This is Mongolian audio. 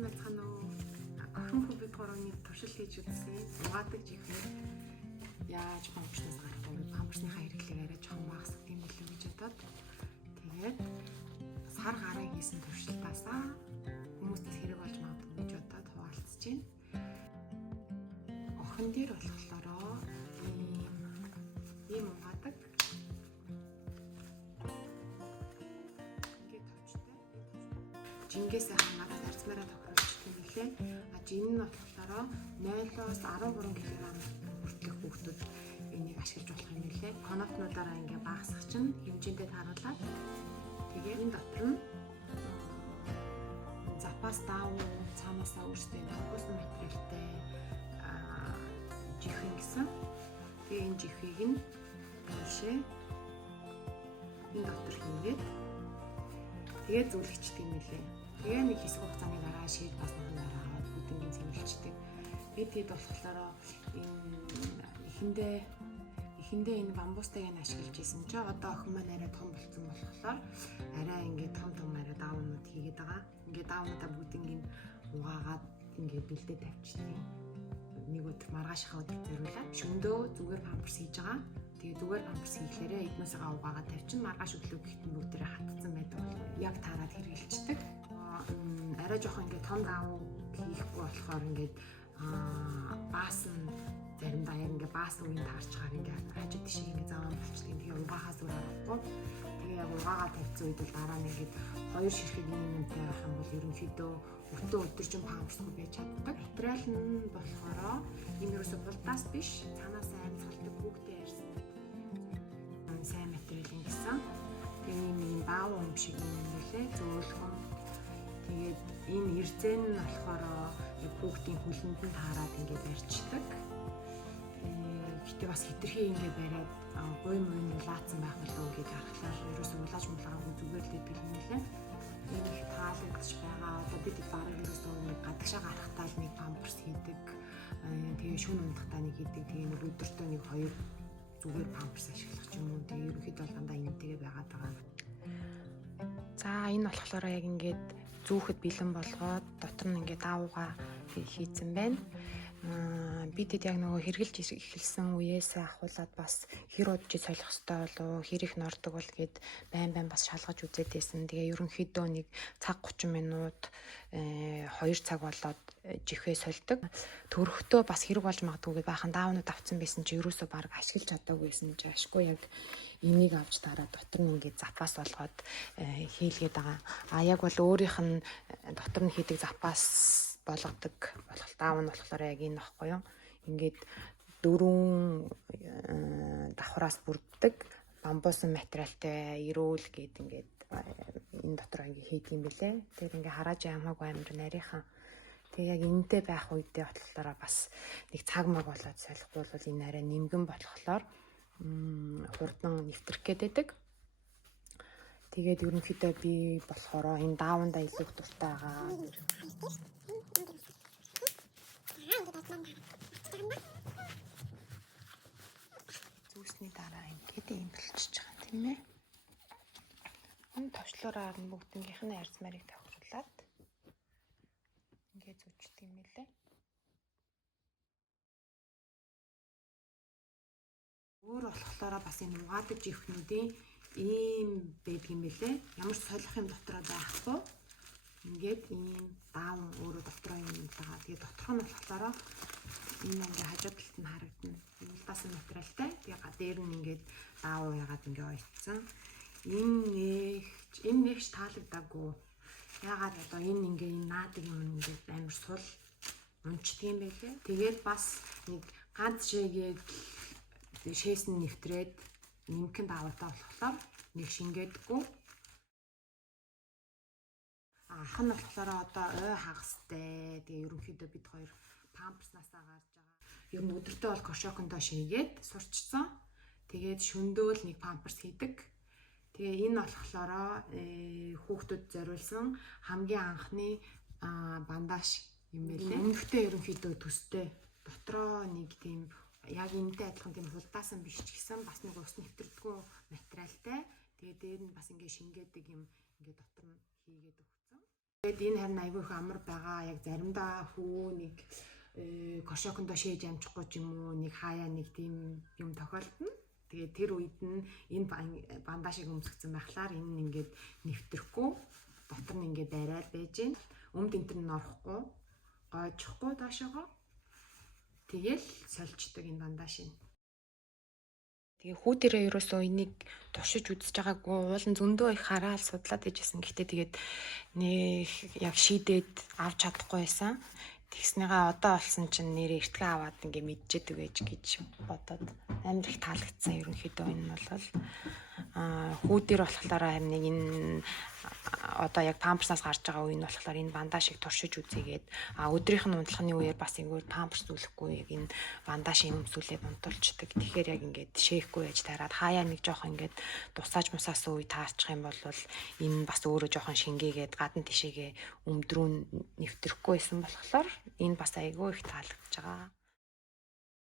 сайн байцгаана уу? Охин хүүбий корооны туршил хийж үзсэн. Угаадаг жихээ яаж памперснаас гарах вэ? Памперсныхаа хэрэглээг арай жоохон багасгах юм билүү гэж бодоод тэгээд сар гарыг хийсэн туршилтаасаа хүмүүстээс хэрэг болж магадгүй гэж бодоод хуваалцаж байна. Охин дээр болохоор ийм угаадаг жингээс хамаарал арзмаараа тохируулж тэмүүлээ. Жин нь болохоор 0-оос 13 кг хүртэлх хүүхдүүд энийг ашиглаж болох юм билээ. Конопнуудаараа ингээ багасгах чинь хэмжээндээ тааруулаад тэгээ энэ дотор нь запас даав цаанаасаа өөрсдөө компост материалтай жихэн гэсэн. Тэгээ энэ жихийг нь тийшээ энэ дотор хийгээд тэгээ зөвлөгчдөг юм билээ. Тэгээ нэг хэсэг хугацааны дараа шийд басны дараа аваад бүдингийн зэмлэлчдэг. Тэгэд болохоор энэ эхэндээ энэ бамбустайг нь ашиглаж исэн чи одоо охин маань арай том болсон болохоор арай ингээд том арай даавнууд хийгээд байгаа. Ингээд даавнуудаа бүдингийн угаагаад ингээд бэлдээ тавьчихдаг. Нэг өдөр маргааш хаад зориулаад шөндөө зүгээр памперс хийж байгаа. Тэгээ зүгээр памперс хийхлээрээ эднээсээ угаагаад тавьчин маргааш өглөө гэхтэн бүгдээ хатцсан байдаг бол яг таараад хэрэгжилдэг. Арай жоохон ингээд том даав хийхгүй болохоор ингээд баасан заримдаа яг ингээд баасан үеийн таарчгаар ингээд хажууд тийш ингээд заван болчихлоо. Тэгээ угаахаас өөр аргагүй. Тэгээ яг угаагаа тавьсан үед бол дараа нь ингээд хоёр ширхэг юмтай байх юм бол ерөнхийдөө өдөржин памперсгүй байж чаддаг. Материал нь болохоор энэ ерөөсө булдаас биш цаанаас амьсгалдаг хүүхдээ ярьсан. Сайн материалын гэсэн. Тэгээ ийм баав юм шиг юм байлээ. Зөөлхөн. Тэгээд энэ эрзэн нь болохоор яг хүүхдийн хөлөнд нь таарад ингээд барьчдаг. Гэтэ бас хитрхи ингээд бариад гойн улаацсан байх болов уу гэж харахаар ерөөсөө улааж мулаагүй зүгээр л бэлнэлээ. Энэ их таалагдж байгаа. Одоо бид бараг ерөөсөө нэг гадагшаа гарахтаа л нэг памперс хийдэг. Тэгээ шөнө ундахтаа нэг хийдэг. Тэгээ нэг өдөртөө нэг хоёр зүгээр памперс ашиглах ч юм уу. Тэгээ ерөнхийдөө бол дандаа энэтэйгээ байгаад байгаа. За энэ болохоор яг ингээд зүүхэд бэлэн болгоод дотор нь ингээд даавууга хийцэн байна. Бидэд яг нөгөө хэрглэж эхэлсэн үеэсээ ахуулаад бас хэр удаж солих ёстой болов хэр их нордог бол гэд байн бас шалгаж үзээд байсан. Тэгээ ерөнхийдөө нэг цаг 30 минут 2 цаг болоод жихээ сольдог. Төрөхдөө бас хэрэг болж магадгүй баахан даавнууд авцсан байсан чи ерөөсөө баг ашиглаж чадаагүй байсан чи ашгүй яг энийг авч дараа дотор нь ингээд запас болгоод хийлгээд байгаа. Яг бол өөрийнх нь дотор нь хийдэг запас болгодог болох даав нь болохоор яг энэ баггүй юу. Ингээд 4 давхраас бүрддэг бамбуусан материалтай эрүүл гээд ингээд энэ дотор ингээд хийдэг юм бэлээ. Тэгэхээр ингээд харааж ямаагүй амир нарийнхан. Тэгээ яг энэтэй байх үедээ болохоор бас нэг цаг маг болоод солихгүй бол энэ арай нимгэн болохоор хурдан нэвтрэх гээд байдаг. Тэгээд ерөнхийдөө би болохоор энэ даавандаа илүү их дуртай байгаа. Зүүсний дараа ингээд юм болчихж байгаа тийм ээ. Энэ товчлуураар нь бүгднгийнх нь арзмарыг тохируулаад ингээд зүждэг юм лээ. Өөр болохоор бас энэ угаадаг жихнүүдийн ийм байдаг юм бэлээ. Ямар солих юм дотроо байхгүй. Ингээд ийм даав өөрөө дотроо юм байгаа. Тэгээ доторх нь болохоор энэ ингээ хажууд талд нь харагдана. Улдаасан материалтай. Тэгээ дээр нь ингээд даав ягаад ингээ ойцсон. Энэ нэгч таалагдаагүй. Ягаад одоо энэ ингээ энэ наадаг юм ингээд амар сул унчдаг юм байлээ. Тэгээд бас нэг ганц шээгээд шээс нь нэвтрээд нэмхэн даавуутай болохоор нэг шингээдэггүй. Ах нь болохоор одоо ой хагастай. Тэгээ ерөнхийдөө бид хоёр памперснаасаа гарч байгаа. Ер нь өдөртөө бол кошокондоо шийгээд сурчсан. Тэгээд шөндөөл нэг памперс хийдэг. Тэгээ энэ болохоор хүүхдүүд зориулсан хамгийн анхны бандаж юм байлээ. Өмнөхтэй ерөнхийдөө төстэй. Дотроо нэг тийм яг энэтэй адилхан тийм хулдаасан биш ч гэсэн бас нэг ус нэвтрдэггүй материалтай. Тэгээ дээр нь бас ингээ шингээдэг юм ингээ дотор нь хийгээд өгсөн. Тэгээд энэ харин айгүй их амар байгаа. Яг заримдаа хүү нэг кошокондо шээж амжихгүй ч юм уу нэг хаяа нэг тийм юм тохиолдно. Тэгээд тэр үед нь энэ бандажийг өмсгцэн байхлаар энэ нь ингээд нэвтрэхгүй дотор нь ингээд арай байж гин. Өмд энтер нь орохгүй, гойжихгүй доошоогоо. Тэгэл сольждаг энэ бандажийг. Тэгээ хүү дээрээ ерөөсөө энийг туршиж үзэж байгаагүй уулын зөндөө их хараад судлаад ижсэн. Гэхдээ тэгээд нэг яг шийдээд авч чадахгүй байсан. Тэгснийгаа одоо болсон чинь нэрээ эртгээ аваад ингээ мэдчихэд байж гэж бодоод амар их таалагдсан. Ерөнхийдөө энэ нь бол хүү дээр болохоор харин нэг энэ одоо яг памперсаас гарч байгаа үе нь болохоор энэ бандажийг туршиж үзьгээд өдрийнх нь унтлахны үеэр бас ингээд памперс зүлэхгүй яг энэ бандажийг өмсүүлээд унтуулцдаг. Тэгэхээр яг ингээд шээхгүй яж тараад хаяа нэг жоох ингээд дусааж мусаасан үе таарчих юм бол энэ бас өөрөө жоохон шингээгээд гадна тишээгээ өмдрүүн нэвтрэхгүй байсан болохоор энэ бас айгүй их таалагдж байгаа.